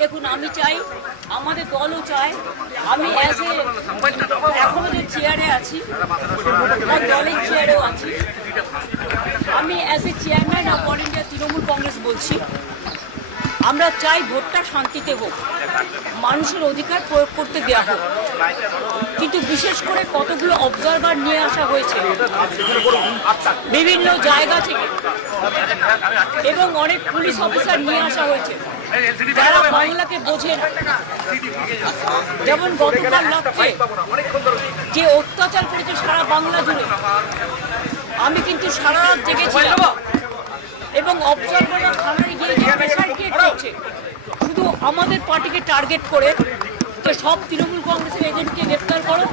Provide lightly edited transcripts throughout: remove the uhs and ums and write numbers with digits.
দেখুন, আমি চাই, আমাদের দলও চায়, আমি এখনো যে চেয়ারে আছি, দলের চেয়ারেও আছি, আমি chairman of all India Trinamool Congress বলছি, আমরা চাই ভোটটা শান্তিতে হোক, মানুষের অধিকার প্রয়োগ করতে দেওয়া হোক। কিন্তু বিশেষ করে কতগুলো অবজারভার নিয়ে আসা হয়েছে বিভিন্ন জায়গা থেকে, এবং অনেক পুলিশ অফিসার নিয়ে আসা হয়েছে যারা বাংলাকে বোঝেন। যেমন গতকাল রাত্রে যে অত্যাচার করেছে সারা বাংলা জুড়ে, আমি কিন্তু সারা রাত জেগেছিলাম, এবং অবজারভাররা থানায় গিয়ে যে প্রেশার ক্রিয়েট করছে শুধু আমাদের পার্টিকে টার্গেট করে, যে সব তৃণমূল কংগ্রেসের এজেন্টকে গ্রেপ্তার করো।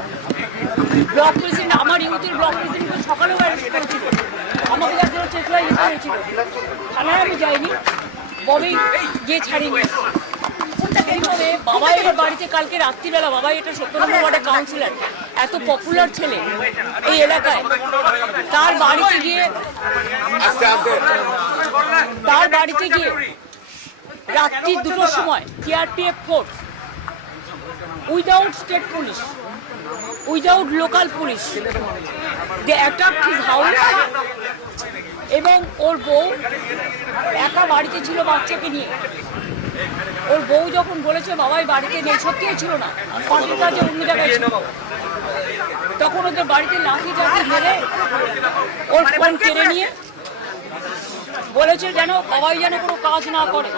ব্লক প্রেসিডেন্ট, আমার ইউথের ব্লক প্রেসিডেন্টকে সকালেও অ্যারেস্ট করেছিল, আমাকে একজন চেতলায় লিখে হয়েছিল, থানায় আমি যাইনি, ববেই গিয়ে ছাড়িনি। এইভাবে বাবাইয়ের বাড়িতে কালকে রাত্রিবেলা, বাবাই এটা 17 নম্বর ওয়ার্ডের কাউন্সিলর, এত পপুলার ছেলে এই এলাকায়, তার বাড়িতে গিয়ে রাত্রি 2টোর সময় CRPF force, without state police, without local police, they attacked his house. এবং ওর বউ একা বাড়িতে ছিল বাচ্চাকে নিয়ে। ওর বউ যখন বলেছে বাবাই বাড়িতে নেই, সত্যিই ছিল না, পার্টির কাজে অন্য জায়গায় ছিল, তখন ওদের বাড়িতে লাঠি চাঠি মেরে ওর ফোন কেড়ে নিয়ে বলেছে যেন বাবাই যেন কোনো কাজ না করে।